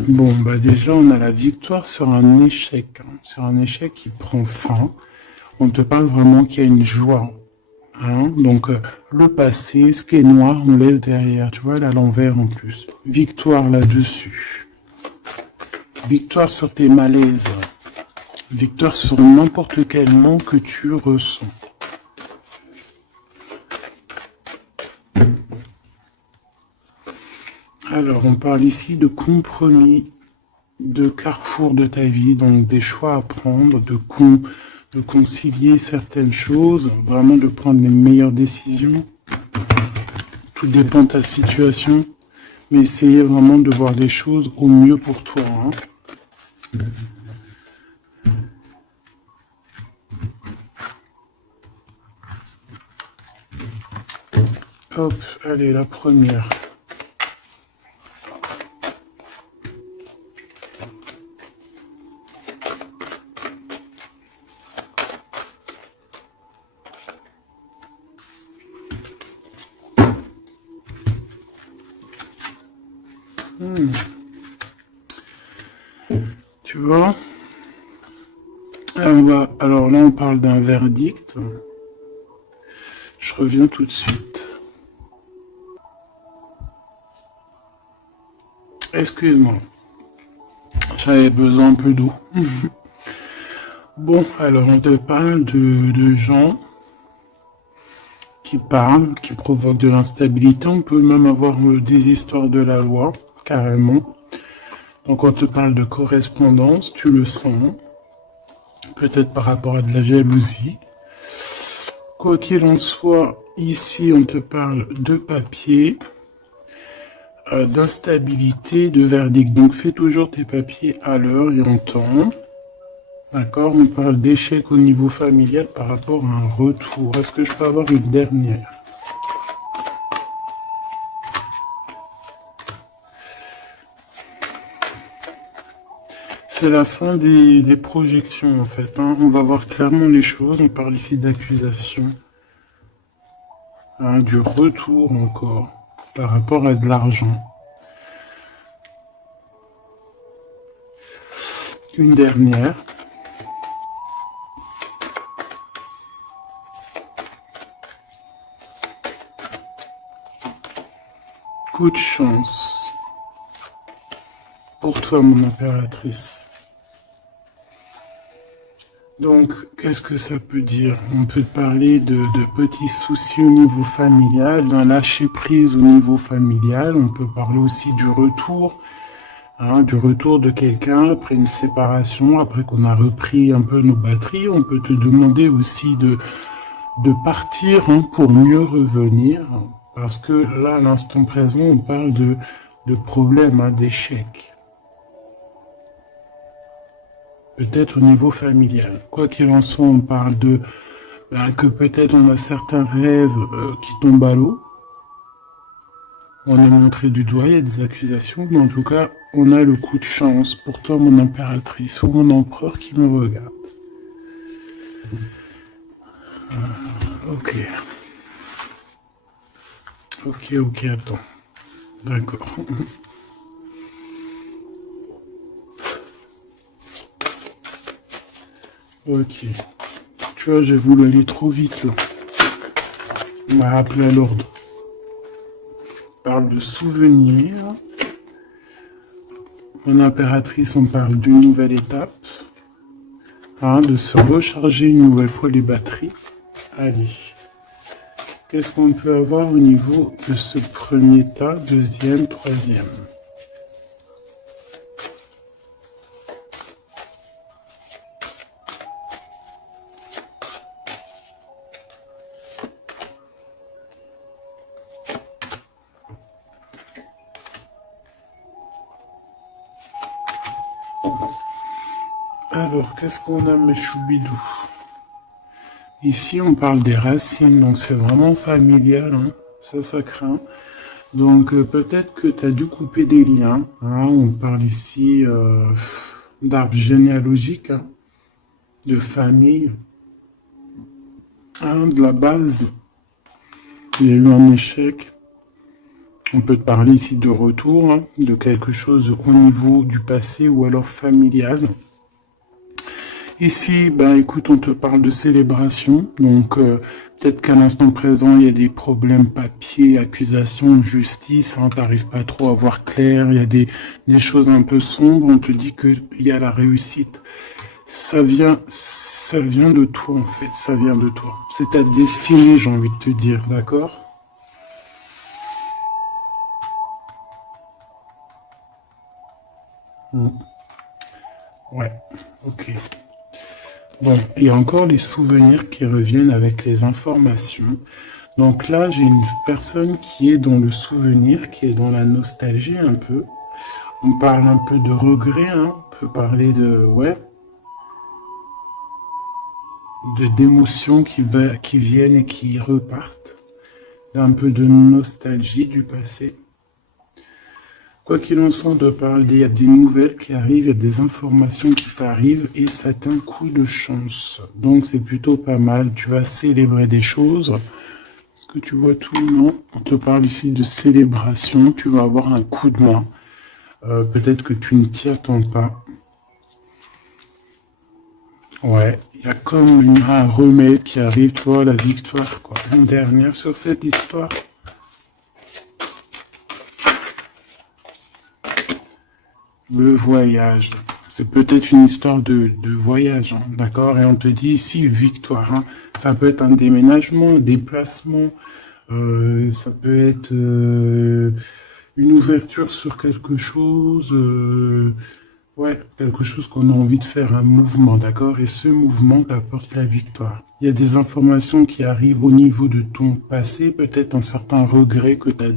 Bon, bah déjà, on a la victoire sur un échec, hein, sur un échec qui prend fin. On te parle vraiment qu'il y a une joie, hein. Donc, le passé, ce qui est noir, on laisse derrière. Tu vois, là, à l'envers en plus. Victoire là-dessus. Victoire sur tes malaises. Victoire sur n'importe lequel manque que tu ressens. Alors, on parle ici de compromis, de carrefour de ta vie, donc des choix à prendre, de concilier certaines choses, vraiment de prendre les meilleures décisions. Tout dépend de ta situation, mais essayez vraiment de voir les choses au mieux pour toi, hein. Hop, allez, la première. Tu vois, alors là, on parle d'un verdict. Je reviens tout de suite. Excuse-moi, j'avais besoin un peu d'eau. Bon, alors on te parle de gens qui parlent, qui provoquent de l'instabilité. On peut même avoir des histoires de la loi, carrément. Donc on te parle de correspondance, tu le sens, peut-être par rapport à de la jalousie. Quoi qu'il en soit, ici on te parle de papier, d'instabilité, de verdict. Donc fais toujours tes papiers à l'heure et en temps. D'accord, on parle d'échec au niveau familial par rapport à un retour. Est-ce que je peux avoir une dernière? C'est la fin des projections en fait, hein. On va voir clairement les choses. On parle ici d'accusation, hein, du retour encore par rapport à de l'argent. Une dernière. Coup de chance pour toi, mon impératrice. Donc, qu'est-ce que ça peut dire? On peut parler de petits soucis au niveau familial, d'un lâcher-prise au niveau familial. On peut parler aussi du retour, hein, du retour de quelqu'un après une séparation, après qu'on a repris un peu nos batteries. On peut te demander aussi de partir, hein, pour mieux revenir. Parce que là, à l'instant présent, on parle de problèmes, hein, d'échecs. Peut-être au niveau familial. Quoi qu'il en soit, on parle que peut-être on a certains rêves qui tombent à l'eau. On est montré du doigt, il y a des accusations, mais en tout cas, on a le coup de chance pour toi, mon impératrice, ou mon empereur qui me regarde. Ok. Ok, attends. D'accord. Ok. Tu vois, j'ai voulu aller trop vite, là. On m'a rappelé à l'ordre. On parle de souvenirs. Mon impératrice, on parle d'une nouvelle étape, hein, de se recharger une nouvelle fois les batteries. Allez. Qu'est-ce qu'on peut avoir au niveau de ce premier tas, deuxième, troisième? Alors, qu'est-ce qu'on a, mes choubidous? Ici, on parle des racines, donc c'est vraiment familial, hein. Ça craint. Donc, peut-être que tu as dû couper des liens, hein. On parle ici d'arbre généalogique, hein, de famille, hein, de la base. Il y a eu un échec. On peut te parler ici de retour, hein, de quelque chose au niveau du passé ou alors familial. Ici, ben écoute, on te parle de célébration, donc peut-être qu'à l'instant présent, il y a des problèmes papier, accusations, justice, hein, t'arrives pas trop à voir clair, il y a des choses un peu sombres, on te dit qu'il y a la réussite. Ça vient de toi en fait, ça vient de toi. C'est ta destinée, j'ai envie de te dire, d'accord? Ouais, ok. Bon, il y a encore les souvenirs qui reviennent avec les informations. Donc là, j'ai une personne qui est dans le souvenir, qui est dans la nostalgie un peu. On parle un peu de regret, hein. On peut parler de, ouais, d'émotions qui viennent et qui repartent. Un peu de nostalgie du passé. Quoi qu'il en soit, il y a des nouvelles qui arrivent, il y a des informations qui t'arrivent et c'est un coup de chance. Donc c'est plutôt pas mal. Tu vas célébrer des choses. Est-ce que tu vois tout? Non. On te parle ici de célébration. Tu vas avoir un coup de main. Peut-être que tu ne t'y attends pas. Ouais, il y a comme un remède qui arrive, tu vois, la victoire, quoi. Une dernière sur cette histoire. Le voyage. C'est peut-être une histoire de voyage, hein, d'accord? Et on te dit ici victoire. Hein. Ça peut être un déménagement, un déplacement. Ça peut être une ouverture sur quelque chose. Ouais, quelque chose qu'on a envie de faire, un mouvement, d'accord? Et ce mouvement t'apporte la victoire. Il y a des informations qui arrivent au niveau de ton passé, peut-être un certain regret que tu as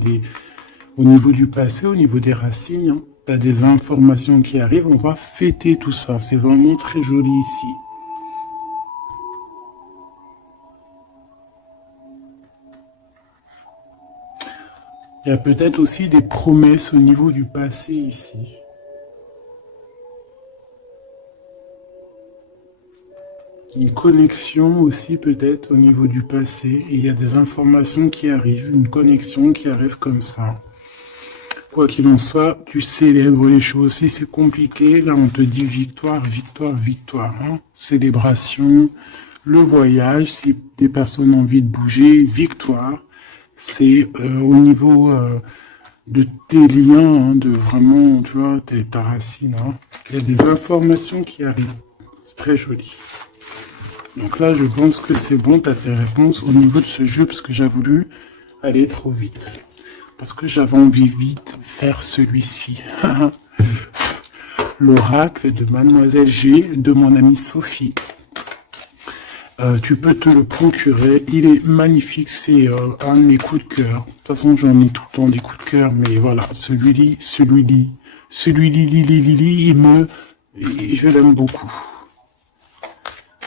au niveau du passé, au niveau des racines. Hein. Tu as des informations qui arrivent, on va fêter tout ça. C'est vraiment très joli ici. Il y a peut-être aussi des promesses au niveau du passé ici. Une connexion aussi peut-être au niveau du passé. Et il y a des informations qui arrivent, une connexion qui arrive comme ça. Quoi qu'il en soit, tu célèbres les choses. Si c'est compliqué, là on te dit victoire, victoire, victoire. Hein. Célébration, le voyage, si des personnes ont envie de bouger, victoire. C'est au niveau de tes liens, hein, de vraiment, tu vois, ta racine. Hein. Il y a des informations qui arrivent. C'est très joli. Donc là, je pense que c'est bon, tu as tes réponses au niveau de ce jeu, parce que j'ai voulu aller trop vite. Parce que j'avais envie vite faire celui-ci. L'oracle de Mademoiselle G, de mon amie Sophie. Tu peux te le procurer. Il est magnifique. C'est un de mes coups de cœur. De toute façon, j'en ai tout le temps des coups de cœur. Mais voilà, celui-là, je l'aime beaucoup.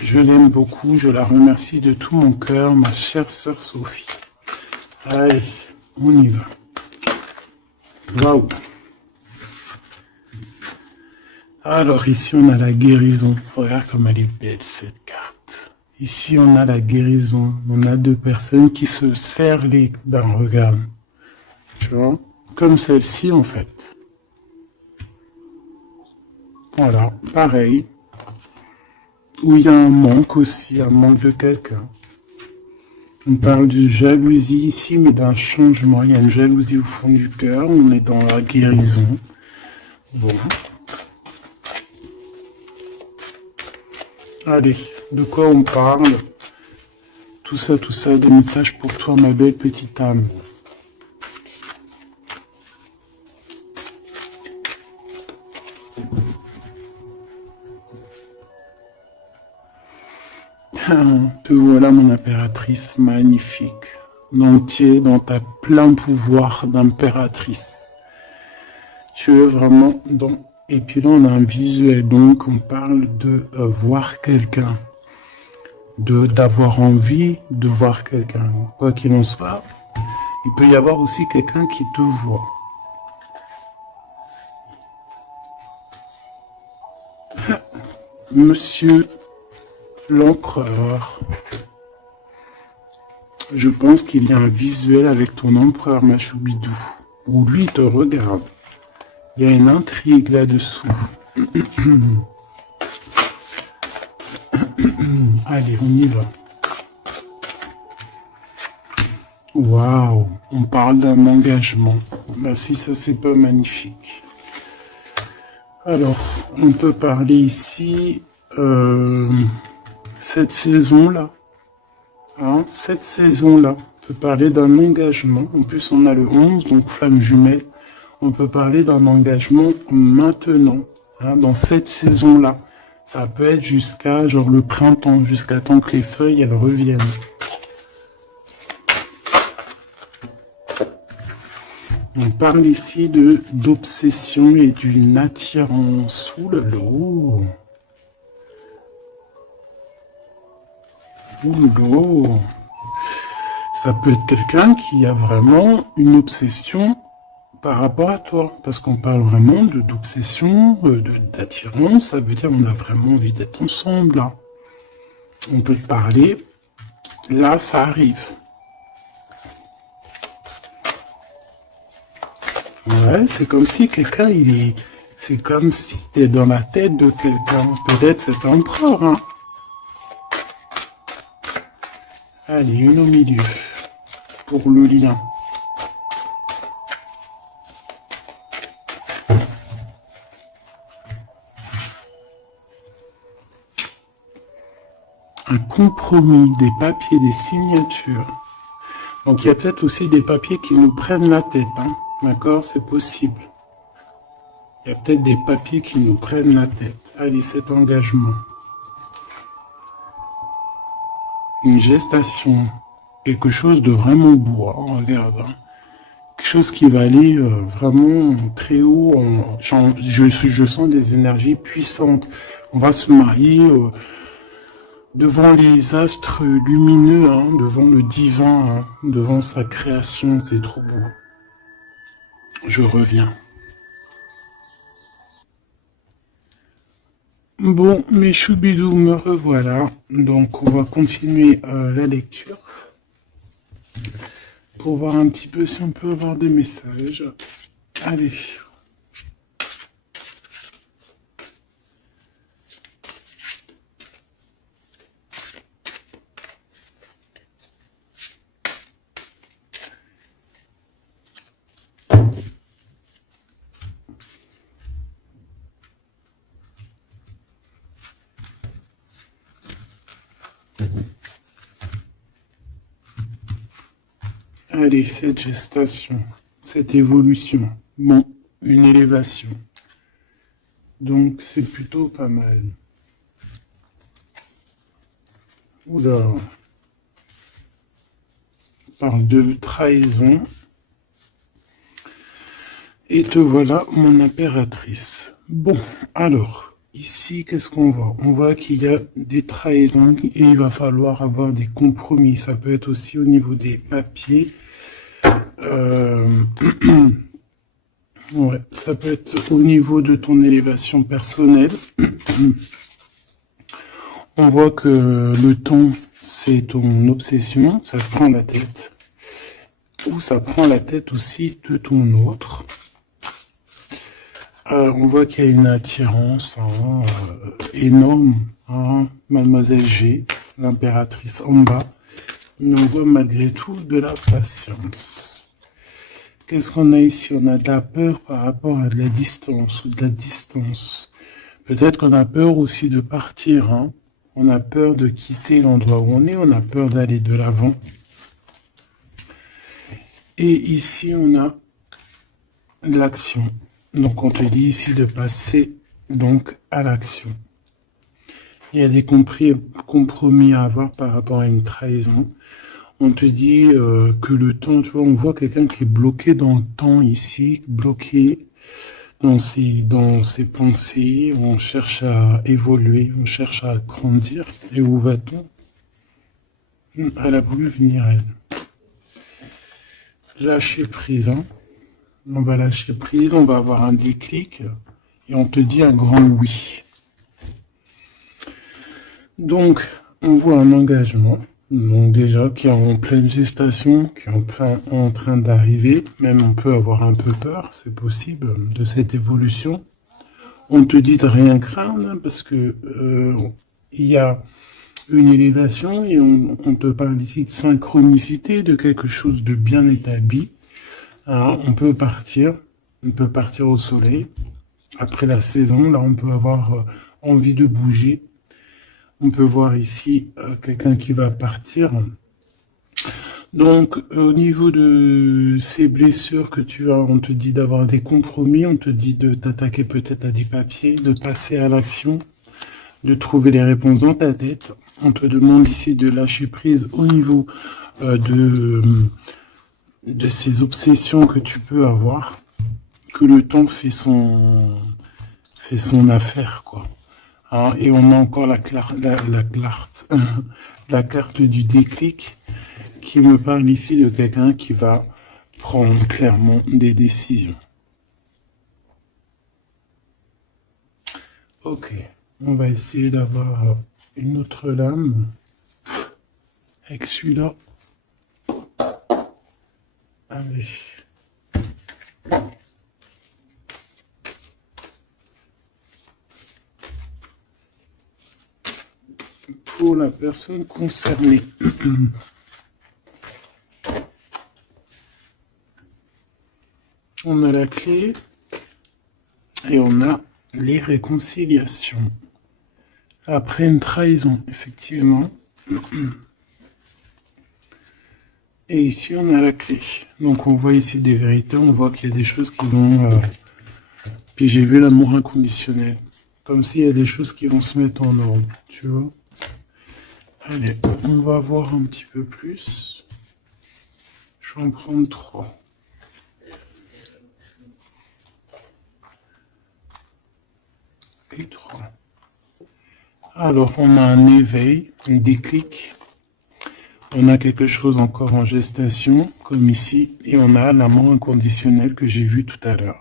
Je l'aime beaucoup. Je la remercie de tout mon cœur, ma chère sœur Sophie. Allez, on y va. Waouh. Alors ici, on a la guérison. Regarde comme elle est belle, cette carte. Ici, on a la guérison. On a deux personnes qui se serrent les... Ben, regarde. Tu vois? Comme celle-ci, en fait. Voilà, pareil. Où il y a un manque aussi, un manque de quelqu'un. On parle de jalousie ici, mais d'un changement. Il y a une jalousie au fond du cœur. On est dans la guérison. Bon. Allez, de quoi on parle? Tout ça, des messages pour toi, ma belle petite âme. Te voilà, mon impératrice magnifique. Donc, tu es dans ta plein pouvoir d'impératrice. Tu es vraiment dans... Et puis là, on a un visuel, donc on parle de voir quelqu'un. D'avoir envie de voir quelqu'un. Quoi qu'il en soit, il peut y avoir aussi quelqu'un qui te voit. Monsieur l'empereur. Je pense qu'il y a un visuel avec ton empereur, ma choubidou. ou lui te regarde. Il y a une intrigue là-dessous. Allez, on y va. Waouh, on parle d'un engagement. Bah si, ça c'est pas magnifique. Alors, on peut parler ici, cette saison-là. Hein, cette saison-là, on peut parler d'un engagement. En plus, on a le 11, donc flamme jumelle. On peut parler d'un engagement maintenant, hein, dans cette saison-là. Ça peut être jusqu'à genre le printemps, jusqu'à temps que les feuilles elles reviennent. On parle ici d'obsession et d'une attirance. Ouh là là. Ouh là. Ça peut être quelqu'un qui a vraiment une obsession par rapport à toi, parce qu'on parle vraiment d'obsession, d'attirance, ça veut dire qu'on a vraiment envie d'être ensemble, là. On peut te parler, là ça arrive. Ouais, c'est comme si quelqu'un, c'est comme si t'es dans la tête de quelqu'un, peut-être cet empereur, hein. Allez, une au milieu, pour le lien. Un compromis, des papiers, des signatures. Donc il y a peut-être aussi des papiers qui nous prennent la tête, hein. D'accord, c'est possible. Il y a peut-être des papiers qui nous prennent la tête. Allez, cet engagement. Une gestation. Quelque chose de vraiment beau, hein, regarde. Hein. Quelque chose qui va aller vraiment très haut. Je sens des énergies puissantes. On va se marier... devant les astres lumineux, hein, devant le divin, hein, devant sa création, c'est trop beau. Je reviens. Bon, mes choubidous, me revoilà. Donc, on va continuer la lecture pour voir un petit peu si on peut avoir des messages. Allez. Allez, cette gestation, cette évolution, bon, une élévation. Donc, c'est plutôt pas mal. Oula. On parle de trahison. Et te voilà, mon impératrice. Bon, alors, ici, qu'est-ce qu'on voit? On voit qu'il y a des trahisons et il va falloir avoir des compromis. Ça peut être aussi au niveau des papiers. Ouais, ça peut être au niveau de ton élévation personnelle. On voit que le temps, c'est ton obsession, ça te prend la tête. Ou ça prend la tête aussi de ton autre. On voit qu'il y a une attirance hein, énorme. Hein, Mademoiselle G, l'impératrice en bas. Mais on voit malgré tout de la patience. Qu'est-ce qu'on a ici? On a de la peur par rapport à de la distance ou de la distance. Peut-être qu'on a peur aussi de partir. Hein. On a peur de quitter l'endroit où on est. On a peur d'aller de l'avant. Et ici, on a de l'action. Donc, on te dit ici de passer donc à l'action. Il y a des compromis à avoir par rapport à une trahison. On te dit que le temps, tu vois, on voit quelqu'un qui est bloqué dans le temps ici, bloqué dans ses pensées. On cherche à évoluer, on cherche à grandir. Et où va-t-on? Elle a voulu venir, elle. Lâcher prise, hein. On va lâcher prise, on va avoir un déclic et on te dit un grand oui. Donc, on voit un engagement. Donc déjà, qui est en pleine gestation, qui est en train d'arriver. Même on peut avoir un peu peur, c'est possible, de cette évolution. On te dit de rien craindre, hein, parce que il y a une élévation et on te parle ici de synchronicité, de quelque chose de bien établi. Alors, on peut partir au soleil. Après la saison, là, on peut avoir envie de bouger. On peut voir ici quelqu'un qui va partir. Donc, au niveau de ces blessures que tu as, on te dit d'avoir des compromis, on te dit de t'attaquer peut-être à des papiers, de passer à l'action, de trouver les réponses dans ta tête. On te demande ici de lâcher prise au niveau de ces obsessions que tu peux avoir, que le temps fait son affaire, quoi. Hein, et on a encore la carte du déclic qui me parle ici de quelqu'un qui va prendre clairement des décisions. Ok, on va essayer d'avoir une autre lame avec celui-là. Allez. Pour la personne concernée. On a la clé et on a les réconciliations. Après une trahison, effectivement. Et ici, on a la clé. Donc, on voit ici des vérités. On voit qu'il y a des choses qui vont... Puis j'ai vu l'amour inconditionnel. Comme s'il y a des choses qui vont se mettre en ordre. Tu vois? Allez, on va voir un petit peu plus. Je vais en prendre 3. Et 3. Alors, on a un éveil, un déclic. On a quelque chose encore en gestation, comme ici. Et on a l'amour inconditionnel que j'ai vu tout à l'heure.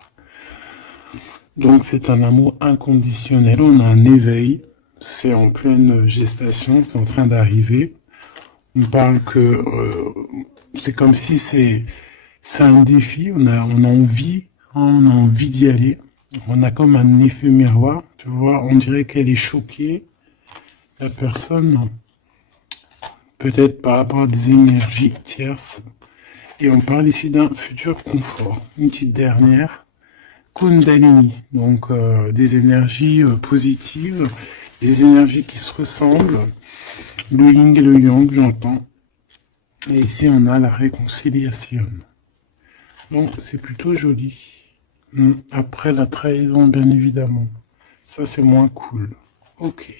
Donc, c'est un amour inconditionnel. On a un éveil. C'est en pleine gestation. C'est en train d'arriver. On parle que c'est comme si c'est un défi. On a envie d'y aller. On a comme un effet miroir. Tu vois, on dirait qu'elle est choquée. La personne, peut-être par rapport à des énergies tierces. Et on parle ici d'un futur confort. Une petite dernière. Kundalini, donc des énergies positives, des énergies qui se ressemblent, le yin et le yang, j'entends. Et ici, on a la réconciliation. Donc, c'est plutôt joli. Après la trahison, bien évidemment. Ça, c'est moins cool. Ok.